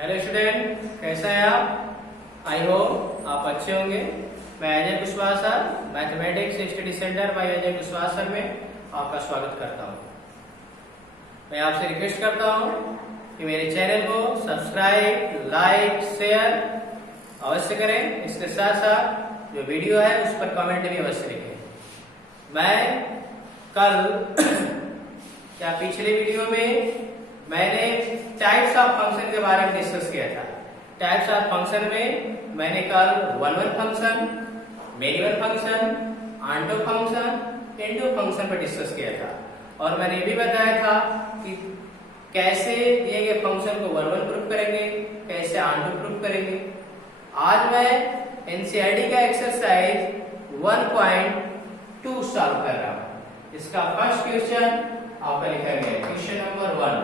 Hello student, कैसे हैं आप? आई होप आप अच्छे होंगे। मैं Ajay Kushwaha sir, mathematics study centre by Ajay Kushwaha sir में आपका स्वागत करता हूं। मैं आपसे रिक्वेस्ट करता हूं कि मेरे चैनल को सब्सक्राइब, लाइक, शेयर अवश्य करें। इसके साथ साथ जो वीडियो है उस पर कमेंट भी अवश्य लिखें। मैं कल पिछले वीडियो में मैंने टाइप्स ऑफ फंक्शन के बारे में डिस्कस किया था। टाइप्स ऑफ फंक्शन में मैंने कल one function, many one function, onto function, into function पर डिस्कस किया था और मैंने ये भी बताया था कि कैसे दिए गए फंक्शन को वन प्रूफ करेंगे, कैसे आंटो प्रूफ करेंगे। आज मैं एनसीईआरटी का एक्सरसाइज 1.2 सॉल्व कर रहा हूं। इसका फर्स्ट क्वेश्चन आपका लिखा गया है, question number 1।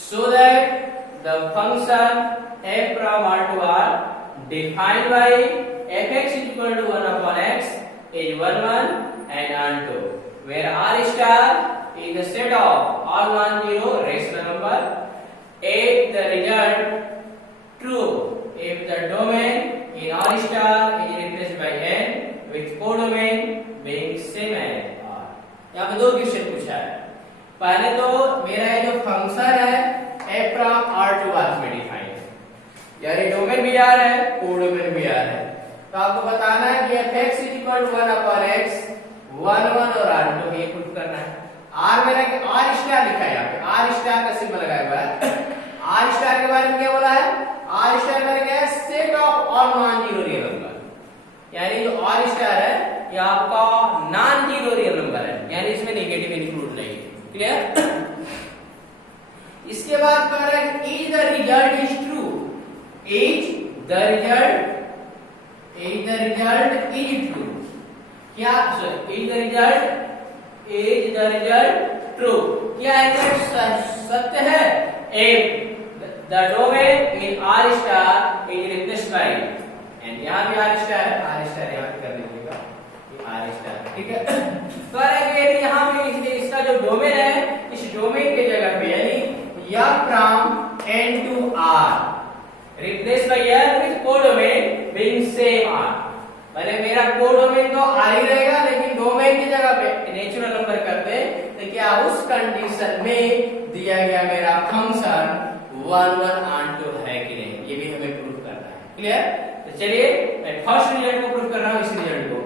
So that the function f from R to R defined by fx is equal to 1 upon x is 1 and onto where R star is the set of all non-zero rational number if the result true if the domain in R star is replaced by n with codomain being same as R। यहाँ पे दो question पूछा है। पहले तो मेरा ये जो फंक्शन है f from R to R में डिफाइन है, यानी डोमेन भी R है, कोडोमेन भी R है। तो आपको बताना है कि fx is equal to 1 upon x 1 और R तो ये प्रूफ करना है। R मेरा R स्टार लिखा है, यहाँ पे R स्टार का सिंबल लगाया हुआ है। R स्टार के बारे में क्या बोला है? R स्टार मेरा क्या है? Set of all non zero real number, यानी जो R स्टार है ये आपका नॉन जीरो रियल नंबर है, यानी इसमें नेगेटिव इंक्लूड नहीं है। क्लियर? इसके बाद कह रहा है is the result is true, is the result is true. क्या इज द रिजल्ट ट्रू, क्या रिजल्ट सत्य है? If the domain in R star is replaced by and यहां भी R स्टार है, R स्टार यहां पे कर लीजिएगा, ये R स्टार, ठीक है। तो यदि यहाँ पे इसका जो डोमेन है, इस डोमेन के जगह पे यानी f from n to R replaced by f with codomain being same R। मैंने मेरा कोडोमेन तो R ही रहेगा, लेकिन डोमेन की जगह पे नेचुरल नंबर करते हैं तो क्या उस कंडीशन में दिया गया मेरा फंक्शन 1 onto है कि नहीं, ये भी हमें प्रूफ करना है। क्लियर? तो चलिए मैं फर्स्ट रिजल्ट को प्रूफ कर रहा हूं, इस रिजल्ट को।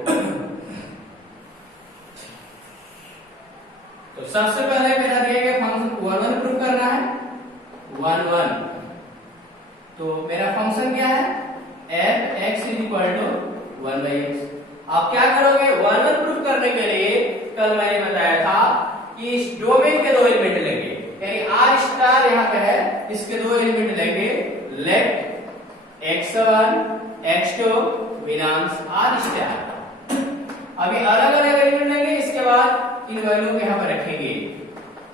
तो सबसे पहले मेरा दिया गया फंक्शन 1 प्रूफ करना है, 1। तो मेरा फंक्शन क्या है? f(x) = 1/x। आप क्या करोगे? 1 प्रूफ करने के लिए कल मैंने बताया था कि इस डोमेन के दो एलिमेंट लेंगे, यानी R स्टार यहाँ पे है, इसके दो एलिमेंट लेंगे, late x1 x2 belongs R star. अभी अलग अलग एलिमेंट लेंगे, इसके बाद इन वैल्यू को यहाँ पर रखेंगे।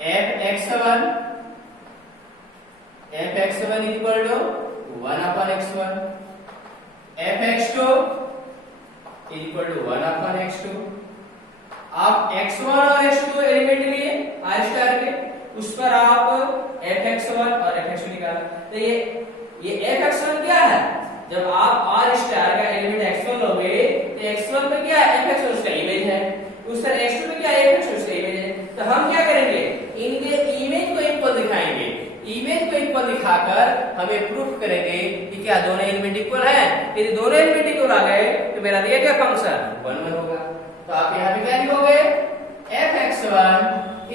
fx1 = 1 upon x1, fx2 = 1 upon x2। आप x1 और x2 एलिमेंट लिए R स्टार के, उस पर आप fx1 और fx2 निकाला। तो ये fx1 क्या है? जब आप R स्टार का एलिमेंट x1 लोगे तो x1 पे क्या है? fx उसका इमेज है, उस तरह x2 पे क्या है? fx उसका इमेज है। तो हम क्या करेंगे? इनके इमेज को इक्वल दिखाएंगे, इमेज को इक्वल दिखाकर हमें प्रूफ करेंगे कि क्या दोनों एलिमेंट इक्वल हैं। यदि दोनों एलिमेंट इक्वल आ गए तो मेरा दिया गया फंक्शन 1 होगा। तो आप यहाँ पे क्या लिखोगे? fx1 =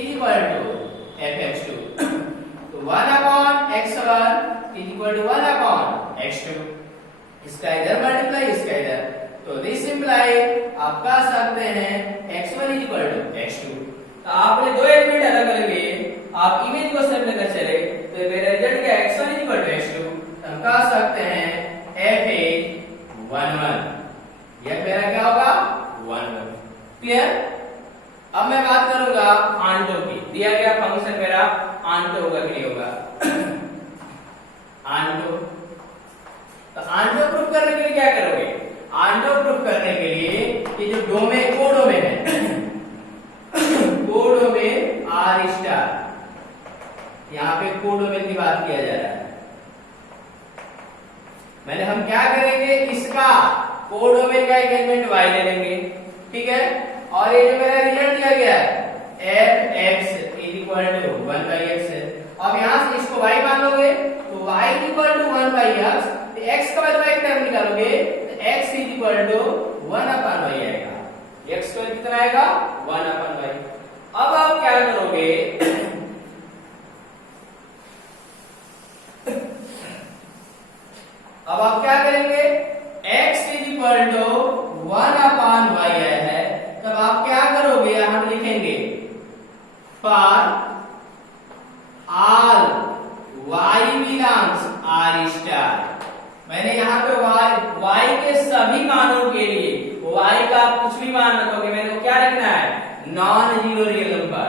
fx2। तो 1 upon x1 = 1 upon x2। इसका इधर मल्टीप्लाई, इसका इधर, तो दिस इंप्लाई आप कह सकते हैं x1 = x2। तो आपने दो एलिमेंट अलग अलग लिए, आप इमेज को सेम लेकर चले तो मेरा रिजल्ट क्या? x1 = x2। हम कह सकते हैं f is 1 यह मेरा क्या होगा? 1। क्लियर? अब मैं बात करूंगा आंटो की। दिया गया फंक्शन मेरा आंटो होगा कि नहीं होगा? आंटो। तो आंटो प्रूफ करने के लिए क्या करोगे? आंटो प्रूफ करने के लिए ये जो डोमेन कोडोमेन है कोडोमेन R स्टार, यहाँ पे कोडोमेन की बात किया जा रहा है। मैंने हम क्या करेंगे, इसका कोडोमेन का एक एलिमेंट y ले लेंगे, ठीक है। और ये जो मेरा रिजल्ट दिया गया है f(x) = 1/x है। अब यहाँ से इसको y मान लोगे तो y = 1/x, तो x का बदला एक टर्म निकालोगे तो x = 1/y आएगा। x का कितना आएगा, 1/y। अब आप क्या करोगे, अब आप क्या करेंगे, x = 1/y है, तब आप क्या करोगे, हम लिखेंगे for all y belongs r star. मैंने यहाँ पे y के सभी मानों के लिए, y का आप कुछ भी मान रखोगे, मैंने क्या रखना है, non zero real number.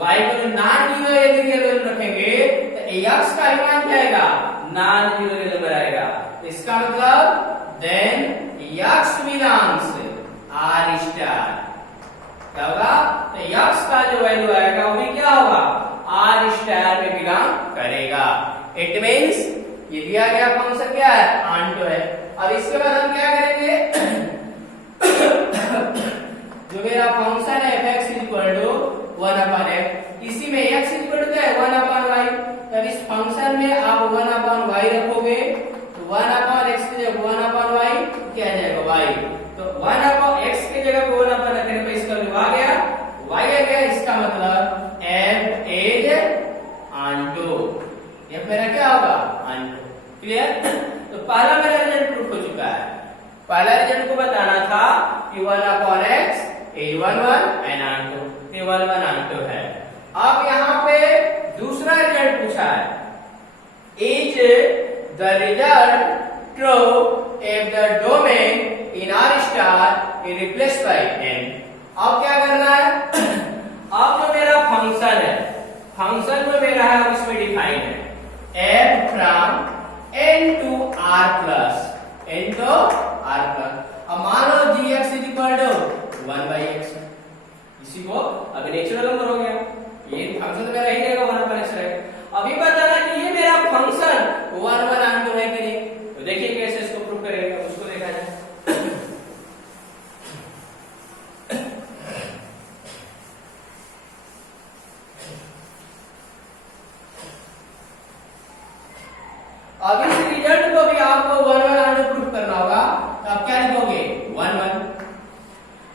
y को नॉन जीरो रियल रखेंगे तो x का मान क्या आएगा, नॉन जीरो रियल नंबर आएगा। इसका मतलब then x belongs r star. क्या होगा, तो x का जो वैल्यू आएगा वो भी क्या होगा, r स्टार में बिलोंग करेगा। इट मींस ये दिया गया फंक्शन क्या है, ऑनटो है। अब इसके बाद हम क्या करेंगे, जो मेरा फंक्शन है f(x) = 1/x, इसी में x क्या है, 1/y। तब इस फंक्शन में आप 1/y रखोगे तो 1/x की जगह 1/y क्या आ जाएगा, y। तो 1/x की जगह 1/y रखने पे इसका वैल्यू आ गया, y आ गया। इसका मतलब f इज ऑनटो, ये मेरा क्या होगा, ऑनटो। क्लियर। तो पहला मेरा रिजल्ट प्रूफ हो चुका है। पहला रिजल्ट को बताना था कि 1/x is 1/1 एंड ऑनटो, ये 1/1 ऑनटो है। अब यहाँ पे दूसरा रिजल्ट पूछा है, is the result true if the domain in r star is replaced by n। अब क्या करना है, अब जो मेरा फंक्शन है, फंक्शन में मेरा है इसमें डिफाइन है f from n to r plus n to r plus. अब मान लो gx = 1/x, इसी को अब नेचुरल नंबर हो गया, ये फंक्शन तो मेरा ही रहेगा 1/x रहेगा। अभी बताना कि ये मेरा फंक्शन 1/1 ऑनटो है कि नहीं, तो देखिए कैसे इसको प्रूव करेंगे, उसको देखा जाए। अब इस रिजल्ट को भी आपको 1/1 ऑनटो प्रूव करना होगा, तो आप क्या लिखोगे, 1/1।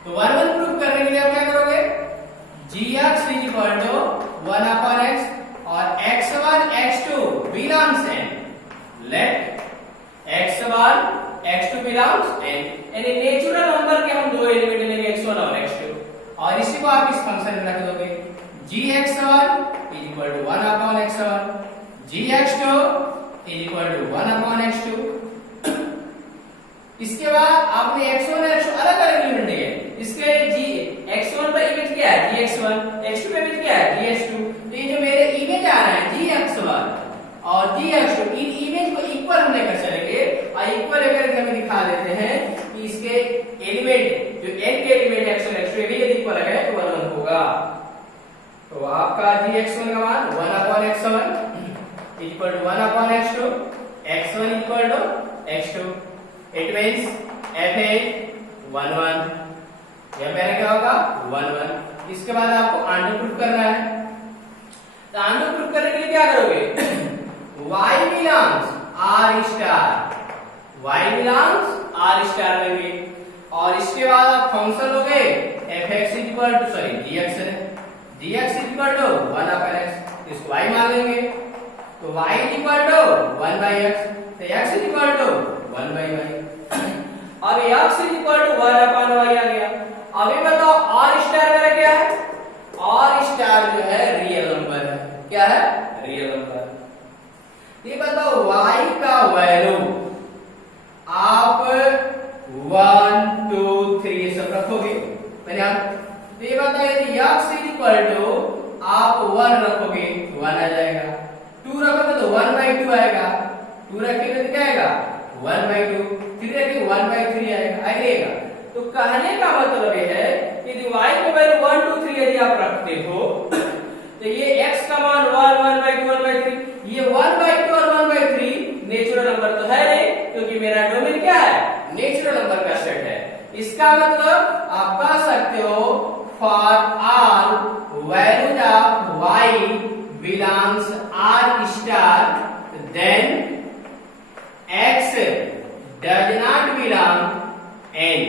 तो 1/1 प्रूव करने के लिए आप क्या करोगे, gx = 1/x और x1 x2 belongs n, let x1 x2 belongs n, यानी नेचुरल नंबर के हम दो एलिमेंट लेंगे x1 और x2, और इसी को आप इस फंक्शन में रख दोगे। gx1 = 1/x1, gx2 = 1/x2। इसके बाद आपने x1 और x2 अलग अलग एलिमेंट लिए, इसके x1 पर इमेज क्या है, gx1, x2 पे इमेज क्या है, gx2। तो ये जो मेरे इमेज आ रहा है gx1 और gx2, इन इमेज को इक्वल हम लेकर चलेंगे और इक्वल लेकर के हम दिखा देते हैं कि इसके एलिमेंट जो n के एलिमेंट x1 x2 भी यदि इक्वल है तो 1/1 होगा। तो आपका gx1 का मान 1/x1 = 1/x2, x1 = x2। It means f is 1/1, यह मेरा क्या होगा, 1/1। इसके बाद आपको ऑनटो प्रूफ करना है, तो ऑनटो प्रूफ करने के लिए क्या करोगे, y belongs r star, y belongs r star लेंगे, और इसके बाद आप फंक्शन लोगे f(x) gx = 1/x, इसको y मान लेंगे, तो y = 1/x, तो x = 1/y। अब x = 1/y आ गया। अभी बताओ r स्टार मेरा क्या है, r स्टार जो है रियल नंबर है, क्या है, रियल नंबर। ये बताओ y का वैल्यू आप 1 2 3 ये सब रखोगे, मैंने आप, तो ये बताओ यदि x = आप 1 रखोगे 1 आ जाएगा, 2 रखोगे तो 1/2 आएगा, 2 रखेंगे तो क्या आएगा, 1/2, 3 रखेंगे 1/3 आएगा। तो कहने का मतलब ये है कि यदि y की वैल्यू 1 2 3 यदि आप रखते हो तो ये x का मान 1 1/2 1/3, ये 1/2 और 1/3 नेचुरल नंबर तो है नहीं, क्योंकि मेरा इसका मतलब आप कह सकते हो for all values of y belongs r star then x does not belong n।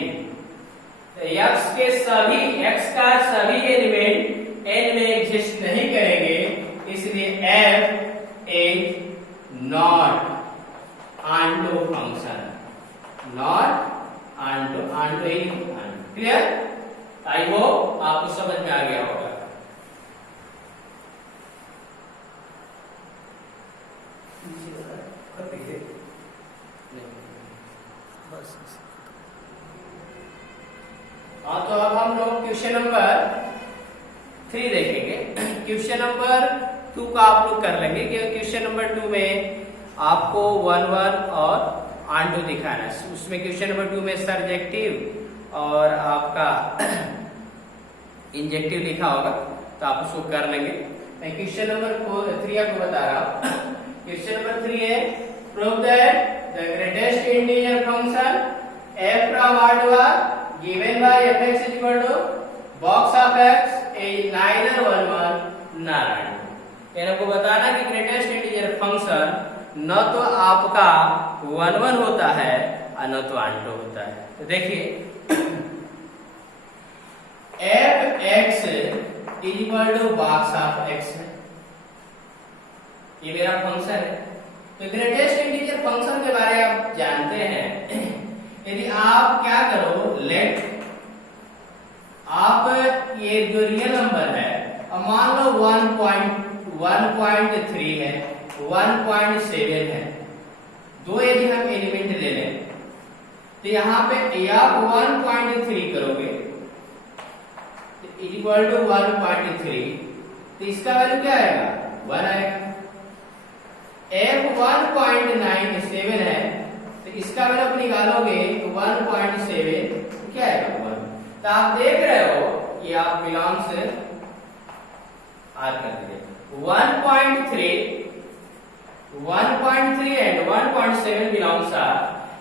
x के सभी x का सभी एलिमेंट n में एग्जिस्ट नहीं करेंगे, इसलिए f is not onto function, not onto clear. I hope आपको समझ में आ गया होगा। हाँ, तो अब हम लोग क्वेश्चन नंबर 3 देखेंगे। क्वेश्चन नंबर 2 का आप लोग कर लेंगे, क्योंकि क्वेश्चन नंबर 2 में आपको 1 1 और onto दिखाना है। उसमें क्वेश्चन नंबर 2 में सर्जेक्टिव और आपका इंजेक्टिव लिखा होगा, तो आप उसको कर लेंगे। मैं क्वेश्चन नंबर 3 आपको बता रहा हूँ। क्वेश्चन नंबर 3 है prove that the greatest integer function f from r to r given by fx is equal to box of x is neither 1 1 nor onto। यानी आपको बताना कि ग्रेटेस्ट इंटीजर फंक्शन न तो आपका 1 1 होता है और न तो onto होता है। तो देखिए f(x) is equal to box of x है, ये मेरा फंक्शन है। तो ग्रेटेस्ट इंटीजर फंक्शन के बारे में आप जानते हैं। यदि आप क्या करो, लेट आप ये जो रियल नंबर है, अब मान लो 1.3 है, 1.7 है, दो यदि हम एलिमेंट ले लें, तो यहाँ पे आप 1.3 करोगे इक्वल टू 1.3, तो इसका वैल्यू क्या आएगा, 1 आएगा। f 1.97 है, तो इसका वैल्यू आप निकालोगे 1.7, क्या आएगा 1। तो आप देख रहे हो ये आप बिलोंग्स आर कर दिए 1.3 एंड 1.7 बिलोंग्स आर,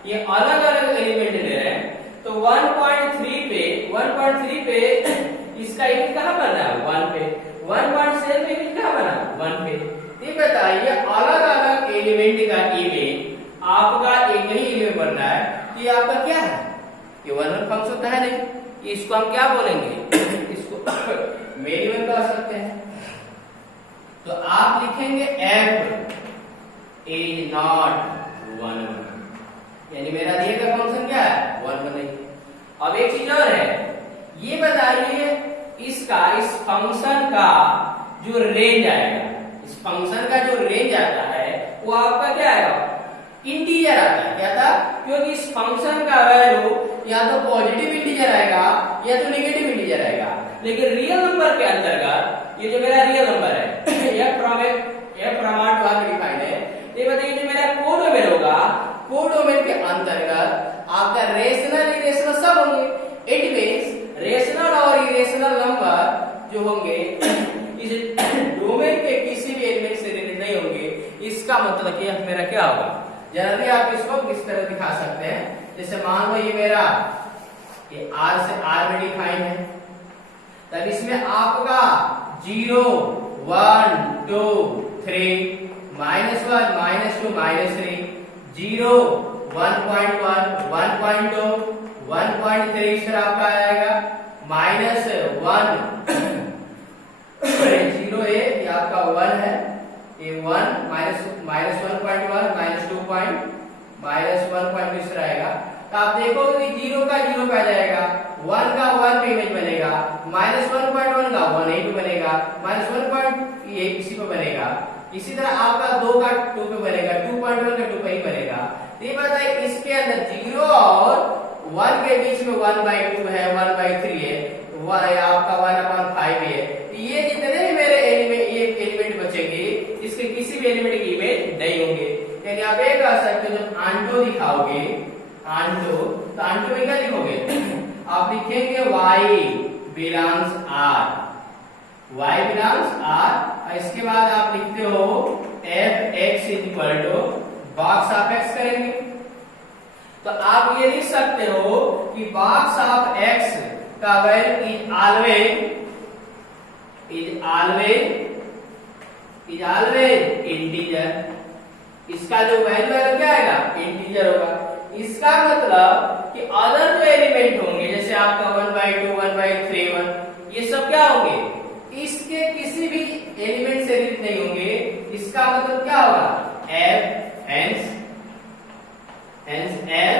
ये अलग अलग एलिमेंट ले रहे हैं। तो 1.3 पे इसका इमेज कहाँ बना है, 1 पे। 1.7 पे इमेज कहाँ बना, 1 पे। ये बताइए अलग अलग एलिमेंट का इमेज आपका एक ही एलिमेंट बन रहा है, तो ये आपका क्या है, ये 1 1 फंक्शन होता है नहीं, इसको हम क्या बोलेंगे, इसको वेरिएबल कह सकते हैं। तो आप लिखेंगे f इज नॉट 1 1, यानी मेरा दिए गया फंक्शन क्या है, 1 1 नहीं। अब एक चीज और है, ये बताइए इसका इस फंक्शन का जो रेंज आएगा, इस फंक्शन का जो रेंज आता है वो आपका क्या आएगा, इंटीजर आता है। क्या था, क्योंकि इस फंक्शन का वैल्यू या तो पॉजिटिव इंटीजर आएगा या तो नेगेटिव इंटीजर आएगा। लेकिन रियल नंबर के अंतर्गत ये जो मेरा रियल नंबर है f from r to r defined है, ये बताइए जो मेरा कोडोमेन होगा, कोडोमेन के अंतर्गत आपका रेशनल इरेशनल सब होंगे। इट मींस रेशनल और इरेशनल नंबर जो होंगे इस डोमेन के किसी भी एलिमेंट से रिलेटेड नहीं होंगे। इसका मतलब कि मेरा क्या होगा, जनरली आप इसको किस तरह दिखा सकते हैं, जैसे मान लो ये मेरा ये r से r में डिफाइन है, तब इसमें आपका 0 1 2 3 -1 -2 -3 0 1.1 1.2 1.3 इस तरह आपका आएगा, -1 0 ये आपका 1 है, ये 1 -1.1 -2 इस तरह आएगा। तो आप देखोगे कि 0 का 0 पे आ जाएगा, 1 का 1 पे इमेज बनेगा, -1.1 का 1 यहीं पे बनेगा, -1 ये इसी पे बनेगा। इसी तरह आपका 2 का 2 पे बनेगा, 2.1 का 2 पे ही बनेगा। तो ये बताइए इसके अंदर 0 और 1 के बीच में 1/2 है, 1/3 है, आपका 1/5 है। ये जितने भी मेरे एलिमेंट बचेंगे, इसके किसी भी एलिमेंट की इमेज नहीं होंगे। यानी आप ये कह सकते हो जब onto दिखाओगे, तो onto में क्या लिखोगे, आप लिखेंगे y belongs r, y belongs r, और इसके बाद आप लिखते हो f(x) is equal to box of x करेंगे। तो आप ये लिख सकते हो कि बॉक्स ऑफ एक्स का वैल्यू इज ऑलवेज इंटीजर। इसका जो वैल्यू है क्या आएगा, इंटीजर होगा। इसका मतलब कि अदर जो एलिमेंट होंगे जैसे आपका 1/2 1/3 ये सब क्या होंगे, इसके किसी भी एलिमेंट से रिलेटेड नहीं होंगे। इसका मतलब क्या होगा, f hence f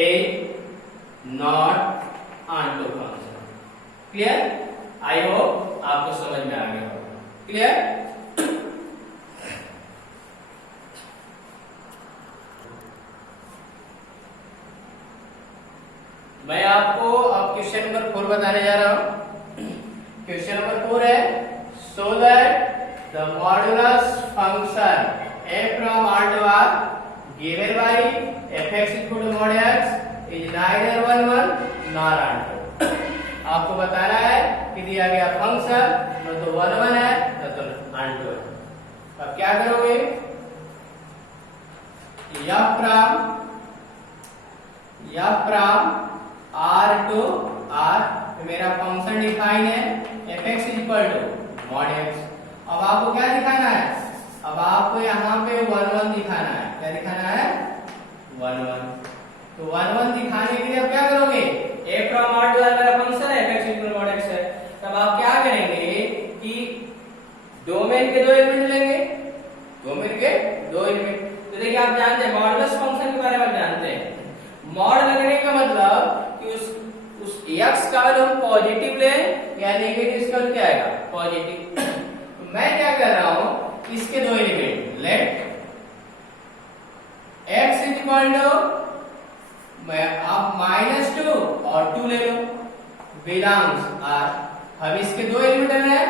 is not onto function। Clear? I hope आपको समझ में आ गया होगा। क्लियर? मैं आपको अब क्वेश्चन नंबर 4 बताने जा रहा हूं। क्वेश्चन नंबर 4 है, so that the modulus function f from R to R given by fx equal to mod x is neither 1 1 nor onto। आपको बताना है कि दिया गया फंक्शन न तो 1 1 है न तो onto है। अब क्या करोगे, f from R to R मेरा फंक्शन डिफाइन है fx equal to mod x। अब आपको क्या दिखाना है, अब आपको यहाँ पे 1 1 दिखाना है। क्या दिखाना है, 1 1। तो 1 1 दिखाने के लिए आप क्या करोगे, f from R to R मेरा फंक्शन है fx equal to mod x है। तब आप क्या करेंगे कि डोमेन के दो एलिमेंट लेंगे, डोमेन के दो एलिमेंट। तो देखिए आप जानते हैं मॉडुलस फंक्शन के बारे में जानते हैं। मॉड लगने का मतलब कि उस x का वैल्यू हम पॉजिटिव लें या नेगेटिव, इसका क्या आएगा, पॉजिटिव। तो मैं क्या कर रहा हूं, इसके दो element let x is equal to, मैं आप -2 और 2 ले लो, बिलोंग्स R। अब इसके दो एलिमेंट है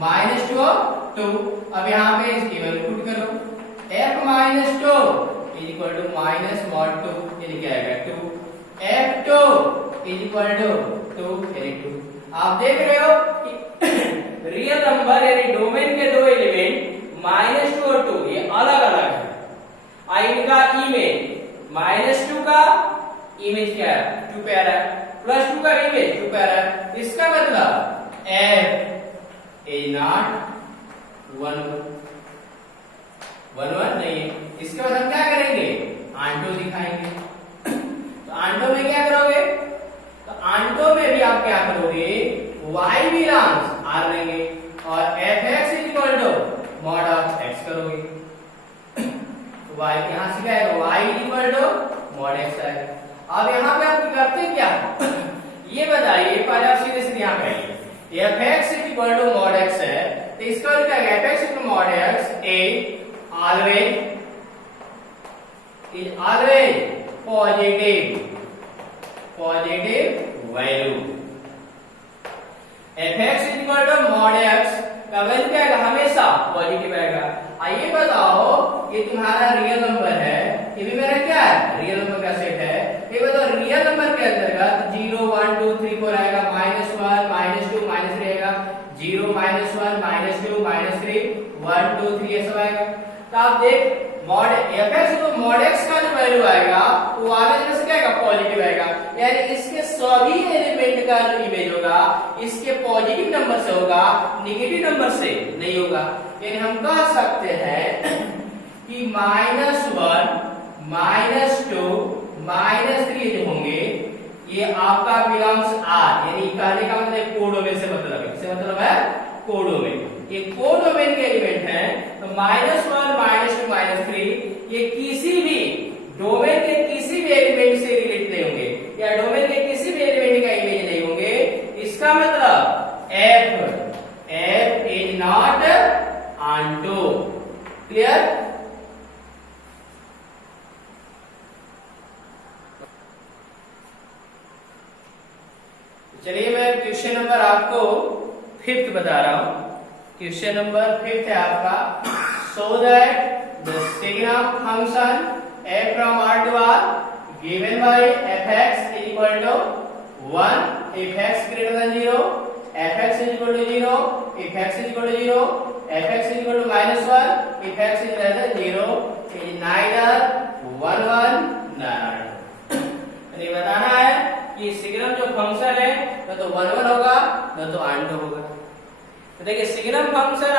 -2 और 2। अब यहाँ पे इसकी वैल्यू पुट करो, f -2 is equal to -mod 2 यानी क्या आएगा 2, f2 इज इक्वल टू 2 यानी 2। आप देख रहे हो कि रियल नंबर यानी डोमेन के दो एलिमेंट -2 और 2 ये अलग अलग है। इनका इमेज -2 का इमेज क्या है, 2 पे आ रहा है, +2 का इमेज 2 पे आ रहा है। इसका मतलब f इज नॉट 1 1 नहीं है। इसके बाद हम क्या करेंगे, आंटो दिखाएंगे। तो आंटो में क्या करोगे, तो आंटो में भी आप क्या करोगे, y बिलोंग्स R लेंगे और fx is equal to mod of x करोगे। तो y यहां से क्या आएगा, y is equal to mod x आएगा। अब यहाँ पे आप करते क्या, ये बताइए, पहले आप सीधे सीधे यहाँ पे आइए, fx is equal to mod x है तो इसका क्या है, fx is equal to mod x is always positive value। fx is equal to mod x का वैल्यू क्या आएगा, हमेशा पॉजिटिव आएगा। आइए बताओ, ये तुम्हारा रियल नंबर है, ये भी मेरा क्या है, रियल नंबर का सेट है। ये बताओ रियल नंबर के अंतर्गत 0 1 2 3 4 आएगा, -1 -2 -3 आएगा, 0 -1 -2 -3 1 2 3 ये सब आएगा। तो आप देख mod fx तो mod x का जो वैल्यू आएगा वो आगे जैसे क्या आएगा, पॉजिटिव आएगा। यानी इसके सभी एलिमेंट का जो इमेज होगा इसके पॉजिटिव नंबर से होगा, नेगेटिव नंबर से नहीं होगा। यानी हम कह सकते हैं कि -1 -2 -3 जो होंगे ये आपका बिलोंग्स R। यानी कहने का मतलब कोडोमेन से मतलब है, इससे मतलब है कोडोमेन। ये कोडोमेन के एलिमेंट हैं। तो -1 -2 -3 ये किसी भी डोमेन के किसी भी एलिमेंट से रिलेट नहीं होंगे या डोमेन के किसी भी एलिमेंट का इमेज नहीं होंगे। इसका मतलब f is not onto। Clear? चलिए मैं क्वेश्चन नंबर आपको 5th बता रहा हूं। क्वेश्चन नंबर 5th है आपका, so that the signum function f from R to R given by fx is equal to 1 if x greater than 0, fx is equal to 0 if x is equal to 0, fx is equal to -1 if x is less than 0 is neither 1 1 nor 2। बताना है कि signum जो function है न तो 1 1 होगा न तो आंटो होगा। तो देखिए सिग्नम फंक्शन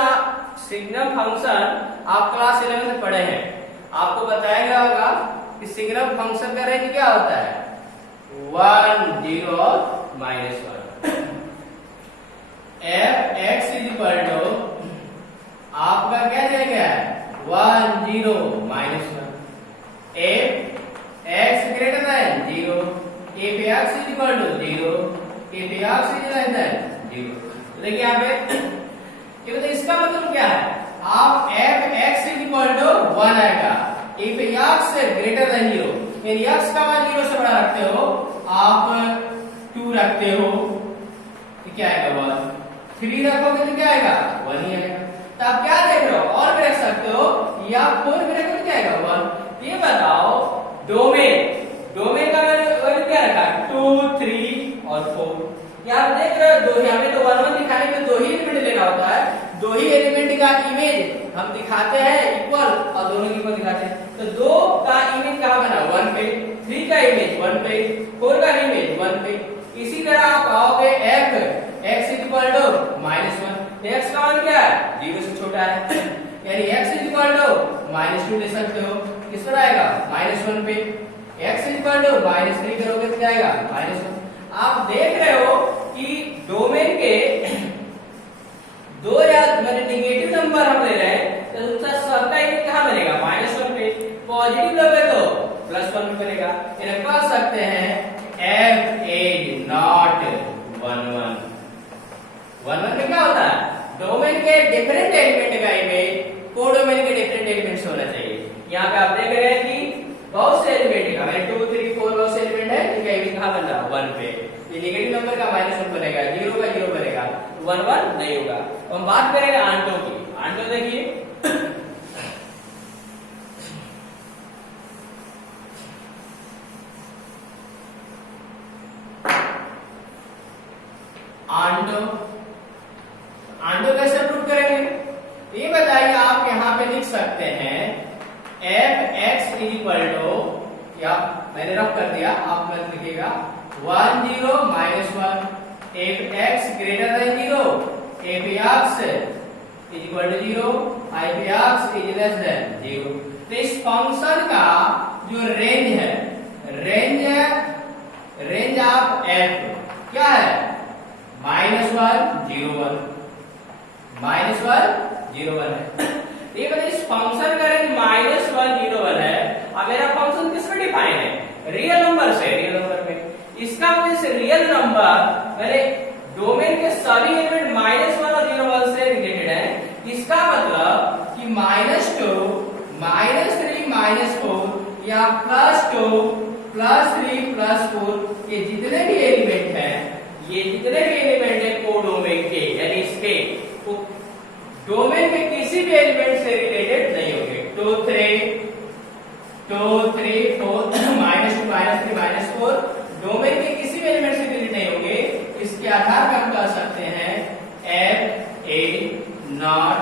आप क्लास 11 में पढ़े हैं, आपको बताया गया होगा कि सिग्नम फंक्शन का रेंज क्या होता है 1 0 और -1। f x इक्वल टू आपका क्या दिया गया है 1 0 -1। f x greater than 0, if x is equal to 0, if x is less than 0। तो देखिए यहाँ पे ये तो इसका मतलब क्या है, आप f x is equal to 1 आएगा, if x ग्रेटर देन 0 यानी x का मान 0 से बड़ा रखते हो, आप 2 रखते हो तो क्या आएगा 1, 3 रखोगे तो क्या आएगा 1 ही आएगा। तो आप क्या देख रहे हो, और भी रख सकते हो या 4 भी रखोगे तो क्या आएगा 1। ये बताओ डोमेन का मैंने क्या रखा 2 3 और 4। क्या आप देख रहे हो दो, हमें तो 1 1 दिखाने में 2 ही एलिमेंट लेना होता है, 2 ही एलिमेंट का इमेज हम दिखाते हैं इक्वल और दोनों इक्वल दिखाते हैं। तो 2 का इमेज कहां बना 1 पे, 3 का इमेज 1 पे, 4 का इमेज 1 पे। इसी तरह आप आओगे f x equal to -1, x का मान क्या है 0 से छोटा है यानी x इक्वल टू -2 ले सकते हो, किस पर आएगा -1 पे। x इक्वल टू -3 करोगे तो क्या आएगा -1। आप देख रहे हो कि डोमेन के दो या मैंने नेगेटिव नंबर हम ले रहे हैं तो उसका सबका इमेज कहां बनेगा -1 पे, पॉजिटिव लोगे तो +1 पे बनेगा। इन्हें कह सकते हैं f is not 1 1। 1 1 में क्या होता है डोमेन के डिफरेंट एलिमेंट का इमेज कोडोमेन के डिफरेंट एलिमेंट्स होना चाहिए। यहाँ पे आप देख रहे हैं कि बहुत से एलिमेंट का मैंने 2 3 4 बहुत से एलिमेंट है जिनका इमेज कहां बन रहा है 1 पे। ये नेगेटिव नंबर का -1 बनेगा, 0 का 0 बनेगा, 1 1 नहीं होगा। तो हम बात करेंगे आंटो की। आंटो देखिए आंटो कैसे प्रूव करेंगे ये बताइए। आप यहाँ पे लिख सकते हैं f x इक्वल टू, या मैंने रफ कर दिया, आप मत लिखिएगा 1 0 -1, if x greater than 0, if x equal to 0, if x is less than 0। तो इस फंक्शन का जो रेंज है, रेंज ऑफ f क्या है -1 0 1, -1 0 1 है। ये बताइए इस फंक्शन का रेंज -1 0 1 है। अब मेरा फंक्शन किस में डिफाइन है रियल नंबर से, रियल नंबर में। इसका मतलब से रियल नंबर मैंने डोमेन के सभी एलिमेंट -1 और 0 1 से रिलेटेड है। इसका मतलब कि -2 -3 -4 या +2 +3 +4 ये जितने भी एलिमेंट हैं, ये जितने भी एलिमेंट है कोडोमेन के यानी इसके डोमेन के किसी भी एलिमेंट से रिलेटेड नहीं होंगे। 2 3 4 -2 -3 -4 डोमेन के किसी भी एलिमेंट से रिलेटेड नहीं होंगे। इसके आधार पर हम कह सकते हैं f is not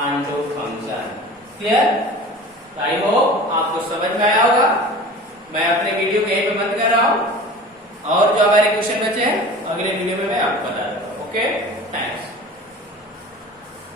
onto function. Clear? I hope आपको समझ में आया होगा। मैं अपने वीडियो को यहीं पे बंद कर रहा हूं और जो हमारे क्वेश्चन बचे हैं अगले वीडियो में मैं आपको बता दूंगा। Okay, thanks.